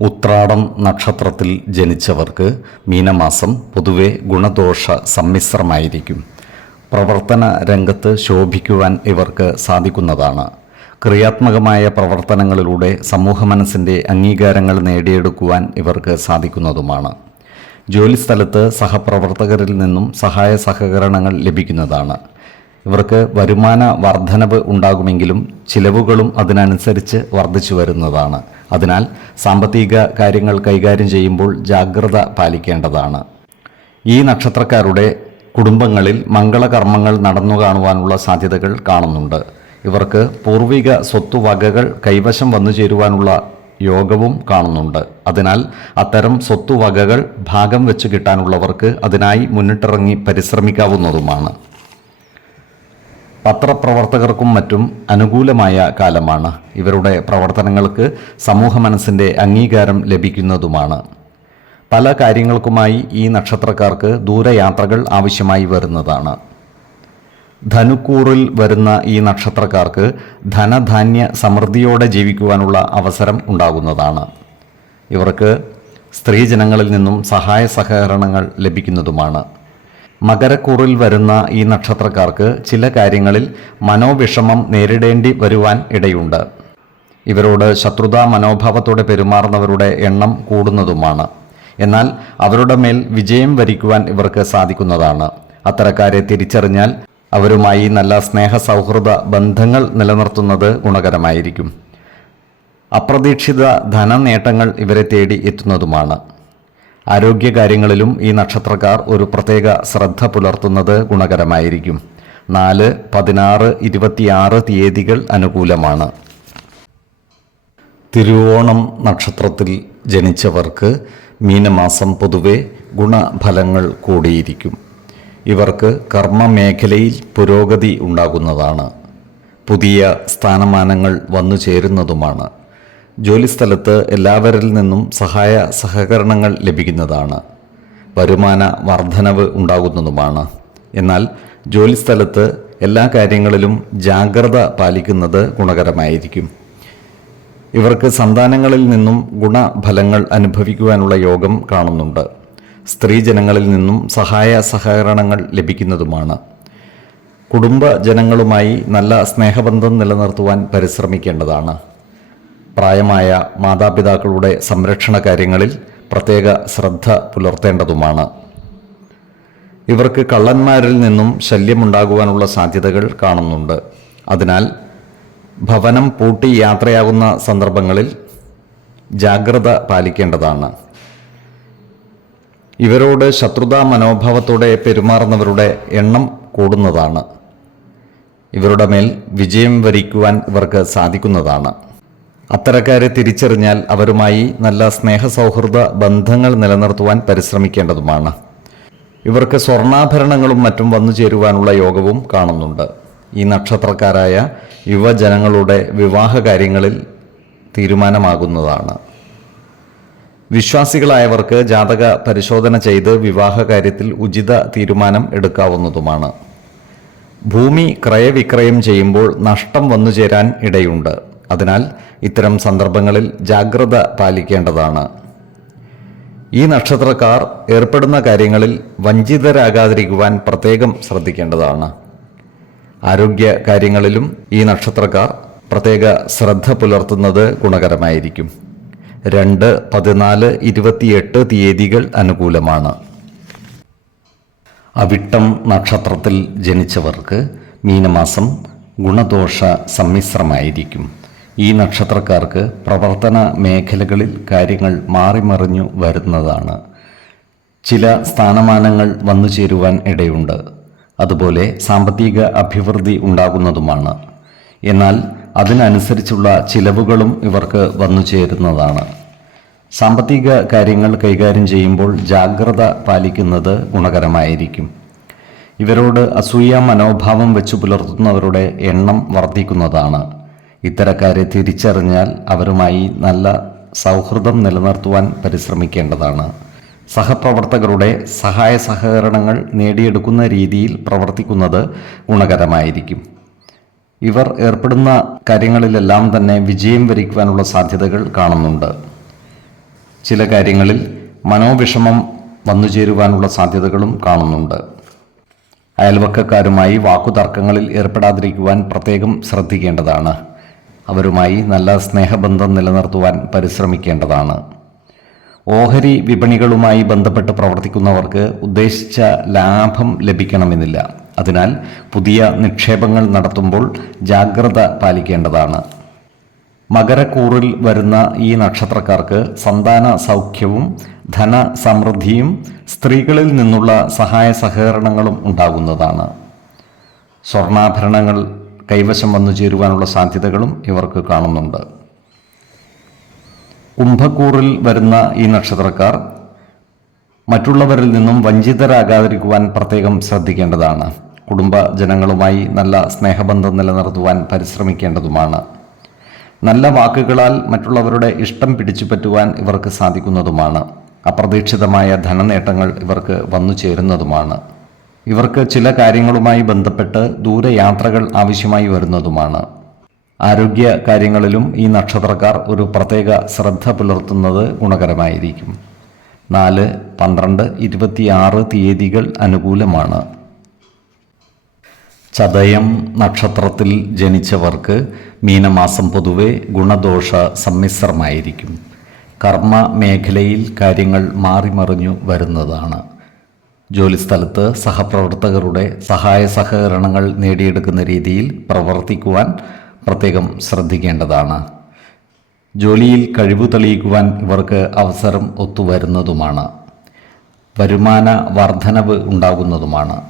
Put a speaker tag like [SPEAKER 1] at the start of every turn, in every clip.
[SPEAKER 1] ഉത്രാടം നക്ഷത്രത്തിൽ ജനിച്ചവർക്ക് മീനമാസം പൊതുവെ ഗുണദോഷ സമ്മിശ്രമായിരിക്കും. പ്രവർത്തന രംഗത്ത് ശോഭിക്കുവാൻ ഇവർക്ക് സാധിക്കുന്നതാണ്. ക്രിയാത്മകമായ പ്രവർത്തനങ്ങളിലൂടെ സമൂഹ മനസ്സിന്റെ അംഗീകാരങ്ങൾ നേടിയെടുക്കുവാൻ ഇവർക്ക് സാധിക്കുന്നതുമാണ്. ജോലിസ്ഥലത്ത് സഹപ്രവർത്തകരിൽ നിന്നും സഹായ സഹകരണങ്ങൾ ലഭിക്കുന്നതാണ്. ഇവർക്ക് വരുമാന വർധനവ് ഉണ്ടാകുമെങ്കിലും ചിലവുകളും അതിനനുസരിച്ച് വർദ്ധിച്ചു വരുന്നതാണ്. അതിനാൽ സാമ്പത്തിക കാര്യങ്ങൾ കൈകാര്യം ചെയ്യുമ്പോൾ ജാഗ്രത പാലിക്കേണ്ടതാണ്. ഈ നക്ഷത്രക്കാരുടെ കുടുംബങ്ങളിൽ മംഗളകർമ്മങ്ങൾ നടന്നു കാണുവാനുള്ള സാധ്യതകൾ കാണുന്നുണ്ട്. ഇവർക്ക് പൂർവിക സ്വത്തുവകകൾ കൈവശം വന്നു ചേരുവാനുള്ള യോഗവും കാണുന്നുണ്ട്. അതിനാൽ അത്തരം സ്വത്തുവകകൾ ഭാഗം വെച്ച് കിട്ടാനുള്ളവർക്ക് അതിനായി മുന്നിട്ടിറങ്ങി പരിശ്രമിക്കാവുന്നതുമാണ്. പത്രപ്രവർത്തകർക്കും മറ്റും അനുകൂലമായ കാലമാണ്. ഇവരുടെ പ്രവർത്തനങ്ങൾക്ക് സമൂഹ മനസ്സിന്റെ അംഗീകാരം ലഭിക്കുന്നതുമാണ്. പല കാര്യങ്ങൾക്കുമായി ഈ നക്ഷത്രക്കാർക്ക് ദൂരയാത്രകൾ ആവശ്യമായി വരുന്നതാണ്. ധനുക്കൂറിൽ വരുന്ന ഈ നക്ഷത്രക്കാർക്ക് ധനധാന്യ സമൃദ്ധിയോടെ ജീവിക്കുവാനുള്ള അവസരം ഉണ്ടാകുന്നതാണ്. ഇവർക്ക് സ്ത്രീജനങ്ങളിൽ നിന്നും സഹായ സഹകരണങ്ങൾ ലഭിക്കുന്നതുമാണ്. മകരക്കൂറിൽ വരുന്ന ഈ നക്ഷത്രക്കാർക്ക് ചില കാര്യങ്ങളിൽ മനോവിഷമം നേരിടേണ്ടി വരുവാൻ ഇടയുണ്ട്. ഇവരോട് ശത്രുതാ മനോഭാവത്തോടെ പെരുമാറുന്നവരുടെ എണ്ണം കൂടുന്നതുമാണ്. എന്നാൽ അവരുടെ മേൽ വിജയം വരിക്കുവാൻ ഇവർക്ക് സാധിക്കുന്നതാണ്. അത്തരക്കാരെ തിരിച്ചറിഞ്ഞാൽ അവരുമായി നല്ല സ്നേഹ സൗഹൃദ ബന്ധങ്ങൾ നിലനിർത്തുന്നത് ഗുണകരമായിരിക്കും. അപ്രതീക്ഷിത ധനനേട്ടങ്ങൾ ഇവരെ തേടി എത്തുന്നതുമാണ്. ആരോഗ്യകാര്യങ്ങളിലും ഈ നക്ഷത്രക്കാർ ഒരു പ്രത്യേക ശ്രദ്ധ പുലർത്തുന്നത് ഗുണകരമായിരിക്കും. നാല് പതിനാറ് ഇരുപത്തിയാറ് തീയതികൾ അനുകൂലമാണ്. തിരുവോണം നക്ഷത്രത്തിൽ ജനിച്ചവർക്ക് മീനമാസം പൊതുവെ ഗുണഫലങ്ങൾ കൂടിയിരിക്കും. ഇവർക്ക് കർമ്മമേഖലയിൽ പുരോഗതി ഉണ്ടാകുന്നതാണ്. പുതിയ സ്ഥാനമാനങ്ങൾ വന്നു ചേരുന്നതുമാണ് ജോലിസ്ഥലത്ത് എല്ലാവരിൽ നിന്നും സഹായ സഹകരണങ്ങൾ ലഭിക്കുന്നതാണ്. വരുമാന വർധനവ് ഉണ്ടാകുന്നതുമാണ്. എന്നാൽ ജോലിസ്ഥലത്ത് എല്ലാ കാര്യങ്ങളിലും ജാഗ്രത പാലിക്കുന്നത് ഗുണകരമായിരിക്കും. ഇവർക്ക് സന്താനങ്ങളിൽ നിന്നും ഗുണഫലങ്ങൾ അനുഭവിക്കുവാനുള്ള യോഗം കാണുന്നുണ്ട്. സ്ത്രീജനങ്ങളിൽ നിന്നും സഹായ സഹകരണങ്ങൾ ലഭിക്കുന്നതുമാണ്. കുടുംബ ജനങ്ങളുമായി നല്ല സ്നേഹബന്ധം നിലനിർത്തുവാൻ പരിശ്രമിക്കേണ്ടതാണ്. പ്രായമായ മാതാപിതാക്കളുടെ സംരക്ഷണ കാര്യങ്ങളിൽ പ്രത്യേക ശ്രദ്ധ പുലർത്തേണ്ടതുമാണ്. ഇവർക്ക് കള്ളന്മാരിൽ നിന്നും ശല്യമുണ്ടാകുവാനുള്ള സാധ്യതകൾ കാണുന്നുണ്ട്. അതിനാൽ ഭവനം പൂട്ടി യാത്രയാകുന്ന സന്ദർഭങ്ങളിൽ ജാഗ്രത പാലിക്കേണ്ടതാണ്. ഇവരോട് ശത്രുതാ മനോഭാവത്തോടെ പെരുമാറുന്നവരുടെ എണ്ണം കൂടുന്നതാണ്. ഇവരുടെ മേൽ വിജയം വരിക്കുവാൻ ഇവർക്ക് സാധിക്കുന്നതാണ്. അത്തരക്കാരെ തിരിച്ചറിഞ്ഞാൽ അവരുമായി നല്ല സ്നേഹ സൗഹൃദ ബന്ധങ്ങൾ നിലനിർത്തുവാൻ പരിശ്രമിക്കേണ്ടതുമാണ്. ഇവർക്ക് സ്വർണാഭരണങ്ങളും മറ്റും വന്നു ചേരുവാനുള്ള യോഗവും കാണുന്നുണ്ട്. ഈ നക്ഷത്രക്കാരായ യുവജനങ്ങളുടെ വിവാഹ കാര്യങ്ങളിൽ തീരുമാനമാകുന്നതാണ്. വിശ്വാസികളായവർക്ക് ജാതക പരിശോധന ചെയ്ത് വിവാഹ കാര്യത്തിൽ ഉചിത തീരുമാനം എടുക്കാവുന്നതുമാണ്. ഭൂമി ക്രയവിക്രയം ചെയ്യുമ്പോൾ നഷ്ടം വന്നു ചേരാൻ ഇടയുണ്ട്. അതിനാൽ ഇത്തരം സന്ദർഭങ്ങളിൽ ജാഗ്രത പാലിക്കേണ്ടതാണ്. ഈ നക്ഷത്രക്കാർ ഏർപ്പെടുന്ന കാര്യങ്ങളിൽ വഞ്ചിതരാകാതിരിക്കുവാൻ പ്രത്യേകം ശ്രദ്ധിക്കേണ്ടതാണ്. ആരോഗ്യ കാര്യങ്ങളിലും ഈ നക്ഷത്രക്കാർ പ്രത്യേക ശ്രദ്ധ പുലർത്തുന്നത് ഗുണകരമായിരിക്കും. രണ്ട് പതിനാല് ഇരുപത്തിയെട്ട് തീയതികൾ അനുകൂലമാണ്. അവിട്ടം നക്ഷത്രത്തിൽ ജനിച്ചവർക്ക് മീനമാസം ഗുണദോഷ സമ്മിശ്രമായിരിക്കും. ഈ നക്ഷത്രക്കാർക്ക് പ്രവർത്തന മേഖലകളിൽ കാര്യങ്ങൾ മാറിമറിഞ്ഞു വരുന്നതാണ്. ചില സ്ഥാനമാനങ്ങൾ വന്നു ചേരുവാൻ ഇടയുണ്ട്. അതുപോലെ സാമ്പത്തിക അഭിവൃദ്ധി ഉണ്ടാകുന്നതുമാണ്. എന്നാൽ അതിനനുസരിച്ചുള്ള ചിലവുകളും ഇവർക്ക് വന്നു ചേരുന്നതാണ്. സാമ്പത്തിക കാര്യങ്ങൾ കൈകാര്യം ചെയ്യുമ്പോൾ ജാഗ്രത പാലിക്കുന്നത് ഗുണകരമായിരിക്കും. ഇവരോട് അസൂയ മനോഭാവം വെച്ചു പുലർത്തുന്നവരുടെ എണ്ണം വർദ്ധിക്കുന്നതാണ്. ഇത്തരക്കാരെ തിരിച്ചറിഞ്ഞാൽ അവരുമായി നല്ല സൗഹൃദം നിലനിർത്തുവാൻ പരിശ്രമിക്കേണ്ടതാണ്. സഹപ്രവർത്തകരുടെ സഹായ സഹകരണങ്ങൾ നേടിയെടുക്കുന്ന രീതിയിൽ പ്രവർത്തിക്കുന്നത് ഗുണകരമായിരിക്കും. ഇവർ ഏർപ്പെടുന്ന കാര്യങ്ങളിലെല്ലാം തന്നെ വിജയം വരിക്കുവാനുള്ള സാധ്യതകൾ കാണുന്നുണ്ട്. ചില കാര്യങ്ങളിൽ മനോവിഷമം വന്നു ചേരുവാനുള്ള സാധ്യതകളും കാണുന്നുണ്ട്. അയൽവക്കക്കാരുമായി വാക്കുതർക്കങ്ങളിൽ ഏർപ്പെടാതിരിക്കുവാൻ പ്രത്യേകം ശ്രദ്ധിക്കേണ്ടതാണ്. അവരുമായി നല്ല സ്നേഹബന്ധം നിലനിർത്തുവാൻ പരിശ്രമിക്കേണ്ടതാണ്. ഓഹരി വിപണികളുമായി ബന്ധപ്പെട്ട് പ്രവർത്തിക്കുന്നവർക്ക് ഉദ്ദേശിച്ച ലാഭം ലഭിക്കണമെന്നില്ല. അതിനാൽ പുതിയ നിക്ഷേപങ്ങൾ നടത്തുമ്പോൾ ജാഗ്രത പാലിക്കേണ്ടതാണ്. മകരക്കൂറിൽ വരുന്ന ഈ നക്ഷത്രക്കാർക്ക് സന്താന സൗഖ്യവും ധനസമൃദ്ധിയും സ്ത്രീകളിൽ നിന്നുള്ള സഹായ സഹകരണങ്ങളും ഉണ്ടാകുന്നതാണ്. സ്വർണാഭരണങ്ങൾ കൈവശം വന്നു ചേരുവാനുള്ള സാധ്യതകളും ഇവർക്ക് കാണുന്നുണ്ട്. കുംഭക്കൂറിൽ വരുന്ന ഈ നക്ഷത്രക്കാർ മറ്റുള്ളവരിൽ നിന്നും വഞ്ചിതരാകാതിരിക്കുവാൻ പ്രത്യേകം ശ്രദ്ധിക്കേണ്ടതാണ്. കുടുംബ ജനങ്ങളുമായി നല്ല സ്നേഹബന്ധം നിലനിർത്തുവാൻ പരിശ്രമിക്കേണ്ടതുമാണ്. നല്ല വാക്കുകളാൽ മറ്റുള്ളവരുടെ ഇഷ്ടം പിടിച്ചുപറ്റുവാൻ ഇവർക്ക് സാധിക്കുന്നതുമാണ്. അപ്രതീക്ഷിതമായ ധനനേട്ടങ്ങൾ ഇവർക്ക് വന്നു ചേരുന്നതുമാണ്. ഇവർക്ക് ചില കാര്യങ്ങളുമായി ബന്ധപ്പെട്ട് ദൂരയാത്രകൾ ആവശ്യമായി വരുന്നതുമാണ്. ആരോഗ്യ കാര്യങ്ങളിലും ഈ നക്ഷത്രക്കാർ ഒരു പ്രത്യേക ശ്രദ്ധ പുലർത്തുന്നത് ഗുണകരമായിരിക്കും. നാല് പന്ത്രണ്ട് ഇരുപത്തിയാറ് തീയതികൾ അനുകൂലമാണ്. ചതയം നക്ഷത്രത്തിൽ ജനിച്ചവർക്ക് മീനമാസം പൊതുവെ ഗുണദോഷ സമ്മിശ്രമായിരിക്കും. കർമ്മ മേഖലയിൽ കാര്യങ്ങൾ മാറിമറിഞ്ഞു വരുന്നതാണ്. ജോലിസ്ഥലത്ത് സഹപ്രവർത്തകരുടെ സഹായ സഹകരണങ്ങൾ നേടിയെടുക്കുന്ന രീതിയിൽ പ്രവർത്തിക്കുവാൻ പ്രത്യേകം ശ്രദ്ധിക്കേണ്ടതാണ്. ജോലിയിൽ കഴിവ് തെളിയിക്കുവാൻ ഇവർക്ക് അവസരം ഒത്തുവരുന്നതുമാണ്. വരുമാന വർധനവ് ഉണ്ടാകുന്നതുമാണ്.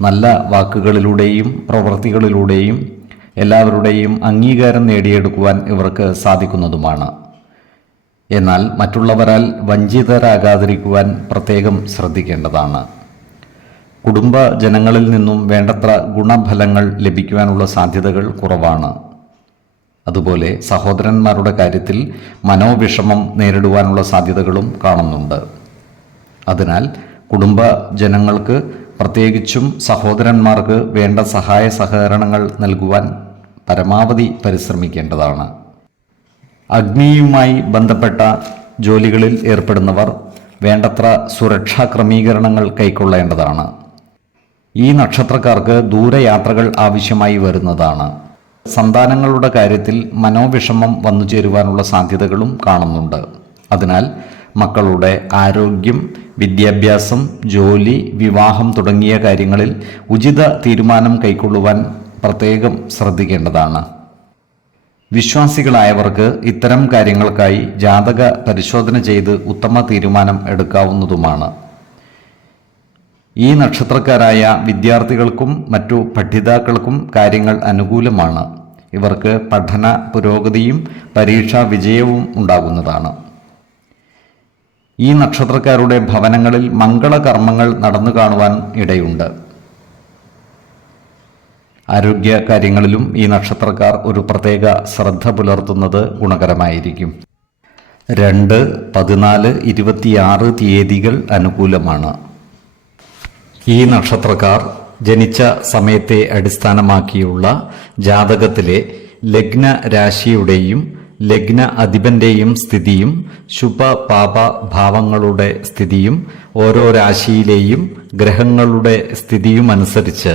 [SPEAKER 1] നല്ല വാക്കുകളിലൂടെയും പ്രവൃത്തികളിലൂടെയും എല്ലാവരുടെയും അംഗീകാരം നേടിയെടുക്കുവാൻ ഇവർക്ക് സാധിക്കുന്നതുമാണ്. എന്നാൽ മറ്റുള്ളവരാൽ വഞ്ചിതരാകാതിരിക്കുവാൻ പ്രത്യേകം ശ്രദ്ധിക്കേണ്ടതാണ്. കുടുംബ ജനങ്ങളിൽ നിന്നും വേണ്ടത്ര ഗുണഫലങ്ങൾ ലഭിക്കുവാനുള്ള സാധ്യതകൾ കുറവാണ്. അതുപോലെ സഹോദരന്മാരുടെ കാര്യത്തിൽ മനോവിഷമം നേരിടുവാനുള്ള സാധ്യതകളും കാണുന്നുണ്ട്. അതിനാൽ കുടുംബ ജനങ്ങൾക്ക് പ്രത്യേകിച്ചും സഹോദരന്മാർക്ക് വേണ്ട സഹായ സഹകരണങ്ങൾ നൽകുവാൻ പരമാവധി പരിശ്രമിക്കേണ്ടതാണ്. അഗ്നിയുമായി ബന്ധപ്പെട്ട ജോലികളിൽ ഏർപ്പെടുന്നവർ വേണ്ടത്ര സുരക്ഷാ ക്രമീകരണങ്ങൾ കൈക്കൊള്ളേണ്ടതാണ്. ഈ നക്ഷത്രക്കാർക്ക് ദൂരയാത്രകൾ ആവശ്യമായി വരുന്നതാണ്. സന്താനങ്ങളുടെ കാര്യത്തിൽ മനോവിഷമം വന്നു ചേരുവാനുള്ള സാധ്യതകളും കാണുന്നുണ്ട്. അതിനാൽ മക്കളുടെ ആരോഗ്യം വിദ്യാഭ്യാസം ജോലി വിവാഹം തുടങ്ങിയ കാര്യങ്ങളിൽ ഉചിത തീരുമാനം കൈക്കൊള്ളുവാൻ പ്രത്യേകം ശ്രദ്ധിക്കേണ്ടതാണ്. വിശ്വാസികളായവർക്ക് ഇത്തരം കാര്യങ്ങൾക്കായി ജാതക പരിശോധന ചെയ്ത് ഉത്തമ തീരുമാനം എടുക്കാവുന്നതുമാണ്. ഈ നക്ഷത്രക്കാരായ വിദ്യാർത്ഥികൾക്കും മറ്റു പഠിതാക്കൾക്കും കാര്യങ്ങൾ അനുകൂലമാണ്. ഇവർക്ക് പഠന പുരോഗതിയും പരീക്ഷാ വിജയവും ഉണ്ടാകുന്നതാണ്. ഈ നക്ഷത്രക്കാരുടെ ഭവനങ്ങളിൽ മംഗളകർമ്മങ്ങൾ നടന്നു കാണുവാൻ ഇടയുണ്ട്. ആരോഗ്യ കാര്യങ്ങളിലും ഈ നക്ഷത്രക്കാർ ഒരു പ്രത്യേക ശ്രദ്ധ പുലർത്തുന്നത് ഗുണകരമായിരിക്കും. രണ്ട് പതിനാല് ഇരുപത്തിയാറ് തീയതികൾ അനുകൂലമാണ്. ഈ നക്ഷത്രക്കാർ ജനിച്ച സമയത്തെ അടിസ്ഥാനമാക്കിയുള്ള ജാതകത്തിലെ ലഗ്ന രാശിയുടെയും ലഗ്ന അധിപന്റെയും സ്ഥിതിയും ശുഭ പാപ ഭാവങ്ങളുടെ സ്ഥിതിയും ഓരോ രാശിയിലെയും ഗ്രഹങ്ങളുടെ സ്ഥിതിയും അനുസരിച്ച്